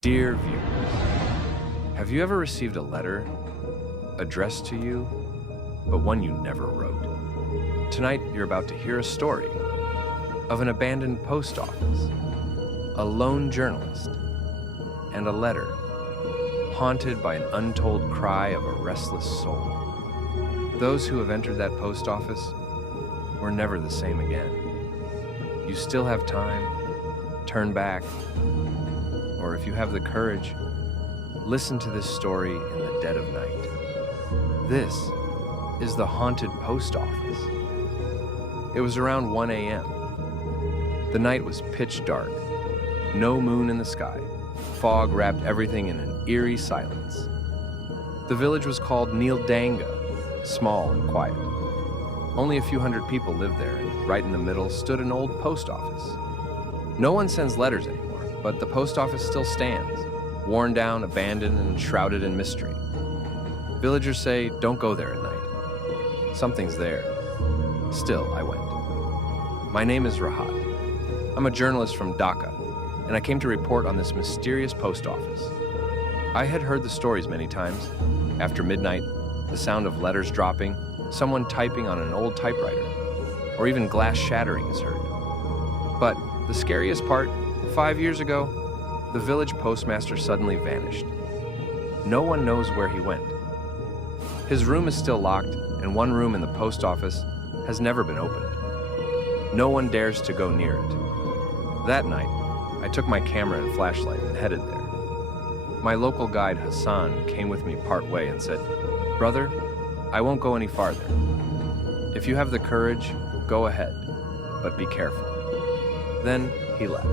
Dear viewers, have you ever received a letter addressed to you, but one you never wrote? Tonight, you're about to hear a story of an abandoned post office, a lone journalist, and a letter haunted by an untold cry of a restless soul. Those who have entered that post office were never the same again. You still have time, turn back, or if you have the courage, listen to this story in the dead of night. This is the haunted post office. It was around 1 a.m. The night was pitch dark, no moon in the sky. Fog wrapped everything in an eerie silence. The village was called Neildanga, small and quiet. Only a few hundred people lived there, and right in the middle stood an old post office. No one sends letters anymore, but the post office still stands, worn down, abandoned, and shrouded in mystery. Villagers say, don't go there at night. Something's there. Still, I went. My name is Rahat. I'm a journalist from Dhaka, and I came to report on this mysterious post office. I had heard the stories many times. After midnight, the sound of letters dropping, someone typing on an old typewriter, or even glass shattering is heard. But the scariest part, 5 years ago, the village postmaster suddenly vanished. No one knows where he went. His room is still locked, and one room in the post office has never been opened. No one dares to go near it. That night, I took my camera and flashlight and headed there. My local guide, Hassan, came with me part way and said, "Brother, I won't go any farther. If you have the courage, go ahead, but be careful." Then he left.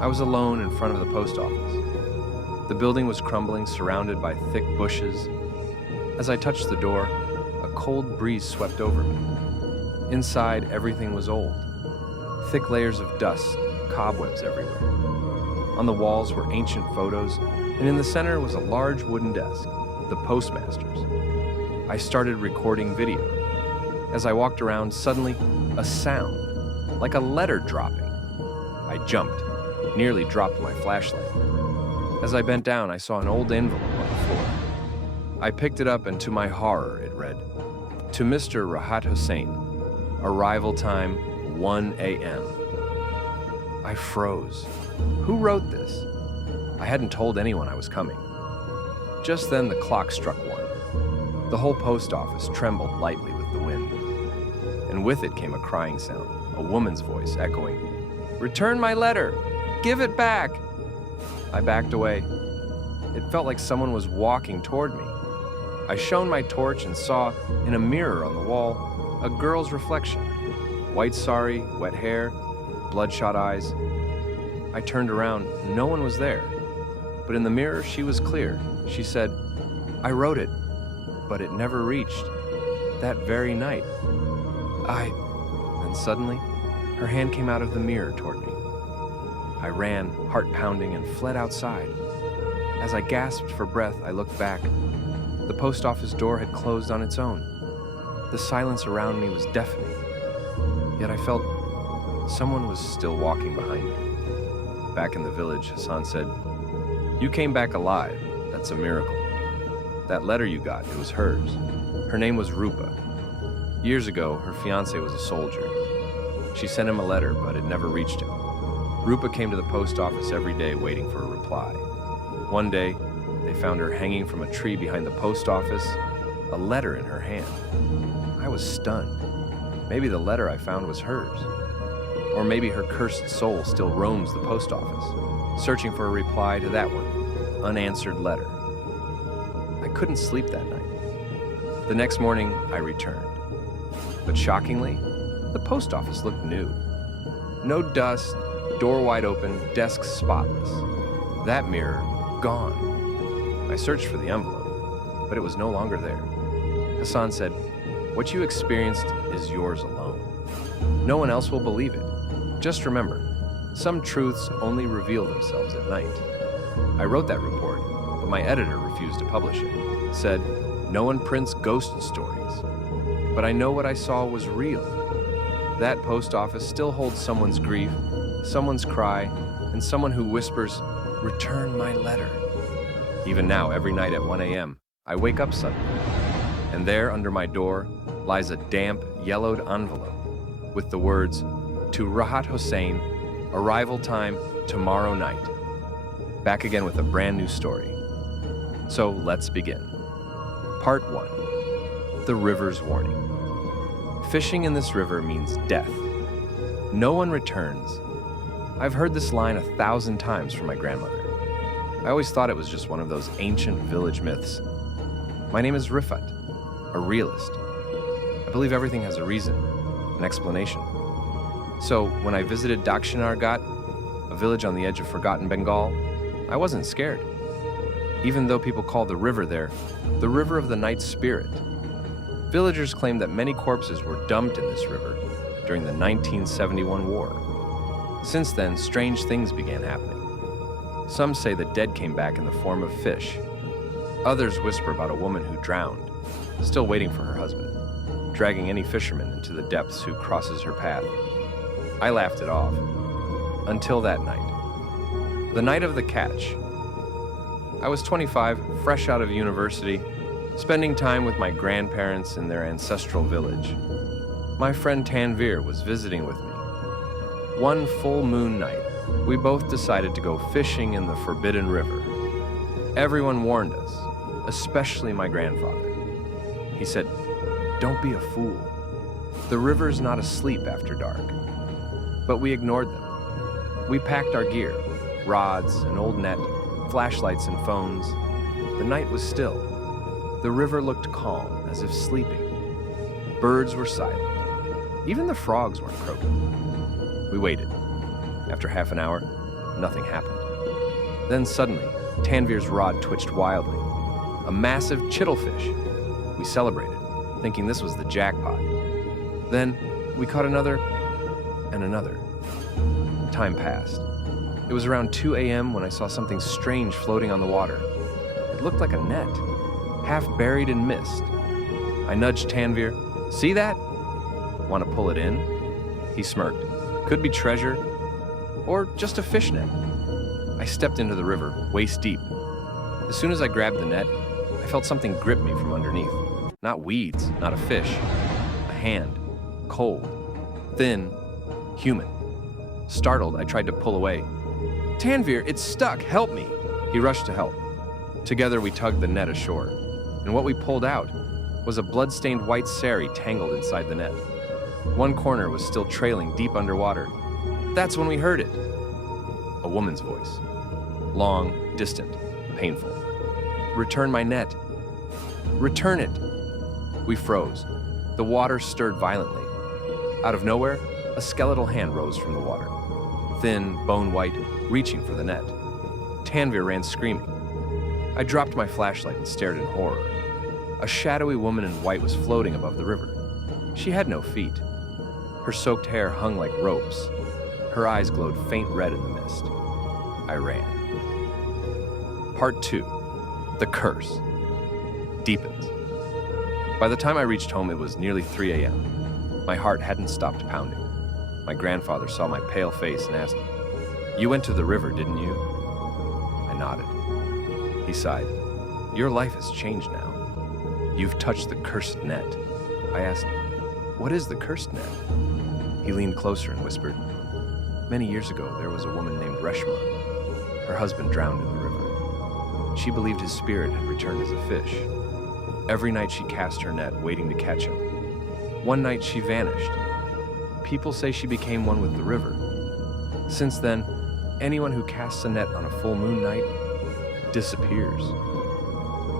I was alone in front of the post office. The building was crumbling, surrounded by thick bushes. As I touched the door, a cold breeze swept over me. Inside, everything was old. Thick layers of dust, cobwebs everywhere. On the walls were ancient photos, and in the center was a large wooden desk, the postmaster's. I started recording video. As I walked around, suddenly, a sound, like a letter dropping. I jumped, nearly dropped my flashlight. As I bent down, I saw an old envelope on the floor. I picked it up, and to my horror, it read, "To Mr. Rahat Hussain, arrival time 1 a.m. I froze. Who wrote this? I hadn't told anyone I was coming. Just then, the clock struck 1. The whole post office trembled lightly with the wind. And with it came a crying sound, a woman's voice echoing, "Return my letter! Give it back!" I backed away. It felt like someone was walking toward me. I shone my torch and saw, in a mirror on the wall, a girl's reflection. White sari, wet hair, bloodshot eyes. I turned around. No one was there. But in the mirror, she was clear. She said, "I wrote it, but it never reached. That very night. Then suddenly, her hand came out of the mirror toward me. I ran, heart pounding, and fled outside. As I gasped for breath, I looked back. The post office door had closed on its own. The silence around me was deafening. Yet I felt someone was still walking behind me. Back in the village, Hassan said, "You came back alive. That's a miracle. That letter you got, it was hers. Her name was Rupa. Years ago, her fiancé was a soldier. She sent him a letter, but it never reached him. Rupa came to the post office every day waiting for a reply. One day, they found her hanging from a tree behind the post office, a letter in her hand. I was stunned. Maybe the letter I found was hers. Or maybe her cursed soul still roams the post office, searching for a reply to that one, unanswered letter. I couldn't sleep that night. The next morning, I returned. But shockingly, the post office looked new. No dust, door wide open, desk spotless. That mirror, gone. I searched for the envelope, but it was no longer there. Hassan said, "What you experienced is yours alone. No one else will believe it. Just remember, some truths only reveal themselves at night." I wrote that report, but my editor refused to publish it. Said, "No one prints ghost stories." But I know what I saw was real. That post office still holds someone's grief, someone's cry, and someone who whispers, Return my letter. Even now, every night at 1 a.m., I wake up suddenly, and there under my door lies a damp, yellowed envelope with the words, "To Rahat Hossein, arrival time tomorrow night." Back again with a brand new story. So let's begin. Part 1. The River's Warning. Fishing in this river means death. No one returns. I've heard this line 1,000 times from my grandmother. I always thought it was just one of those ancient village myths. My name is Rifat, a realist. I believe everything has a reason, an explanation. So when I visited Dakshinar Ghat, a village on the edge of forgotten Bengal, I wasn't scared. Even though people call the river there the River of the Night Spirit. Villagers claim that many corpses were dumped in this river during the 1971 war. Since then, strange things began happening. Some say the dead came back in the form of fish. Others whisper about a woman who drowned, still waiting for her husband, dragging any fisherman into the depths who crosses her path. I laughed it off. Until that night. The night of the catch. I was 25, fresh out of university, spending time with my grandparents in their ancestral village. My friend Tanvir was visiting with me. One full moon night, we both decided to go fishing in the Forbidden River. Everyone warned us, especially my grandfather. He said, "Don't be a fool. The river's not asleep after dark." But we ignored them. We packed our gear, rods, an old net, flashlights and phones. The night was still. The river looked calm, as if sleeping. Birds were silent. Even the frogs weren't croaking. We waited. After half an hour, nothing happened. Then suddenly, Tanvir's rod twitched wildly. A massive chittlefish. We celebrated, thinking this was the jackpot. Then we caught another and another. Time passed. It was around 2 a.m. when I saw something strange floating on the water. It looked like a net, half buried in mist. I nudged Tanvir. "See that? Want to pull it in?" He smirked. "Could be treasure, or just a fishnet." I stepped into the river, waist deep. As soon as I grabbed the net, I felt something grip me from underneath. Not weeds, not a fish. A hand, cold, thin, human. Startled, I tried to pull away. "Tanvir, it's stuck, help me!" He rushed to help. Together we tugged the net ashore, and what we pulled out was a blood-stained white sari tangled inside the net. One corner was still trailing deep underwater. That's when we heard it. A woman's voice. Long, distant, painful. "Return my net. Return it." We froze. The water stirred violently. Out of nowhere, a skeletal hand rose from the water. Thin, bone-white, reaching for the net. Tanvir ran screaming. I dropped my flashlight and stared in horror. A shadowy woman in white was floating above the river. She had no feet. Her soaked hair hung like ropes. Her eyes glowed faint red in the mist. I ran. Part 2. The Curse. Deepens. By the time I reached home, it was nearly 3 a.m. My heart hadn't stopped pounding. My grandfather saw my pale face and asked, "You went to the river, didn't you?" I nodded. He sighed. "Your life has changed now. You've touched the cursed net." I asked, "What is the cursed net?" He leaned closer and whispered, "Many years ago, there was a woman named Reshma. Her husband drowned in the river. She believed his spirit had returned as a fish. Every night she cast her net, waiting to catch him. One night she vanished. People say she became one with the river. Since then, anyone who casts a net on a full moon night disappears."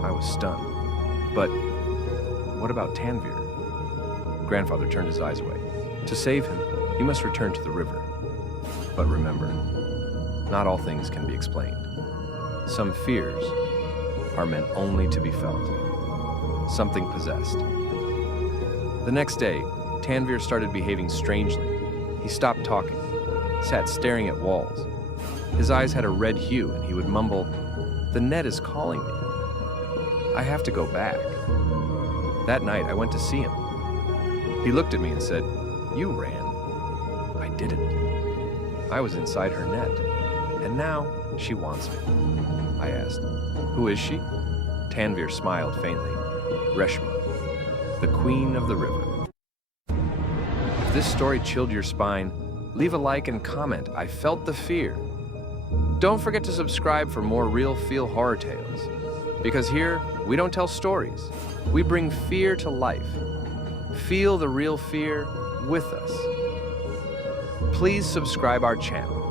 I was stunned. "But what about Tanvir?" Grandfather turned his eyes away. "To save him, you must return to the river. But remember, not all things can be explained. Some fears are meant only to be felt. Something possessed." The next day, Tanvir started behaving strangely. He stopped talking, sat staring at walls. His eyes had a red hue, and he would mumble, "The net is calling me. I have to go back." That night, I went to see him. He looked at me and said, "You ran." I didn't. I was inside her net, and now She wants me, I asked. Who is she? Tanvir smiled faintly. Reshma, the queen of the river. If this story chilled your spine, leave a like and comment. I felt the fear. Don't forget to subscribe for more real feel horror tales. Because here, we don't tell stories. We bring fear to life. Feel the real fear with us. Please subscribe our channel.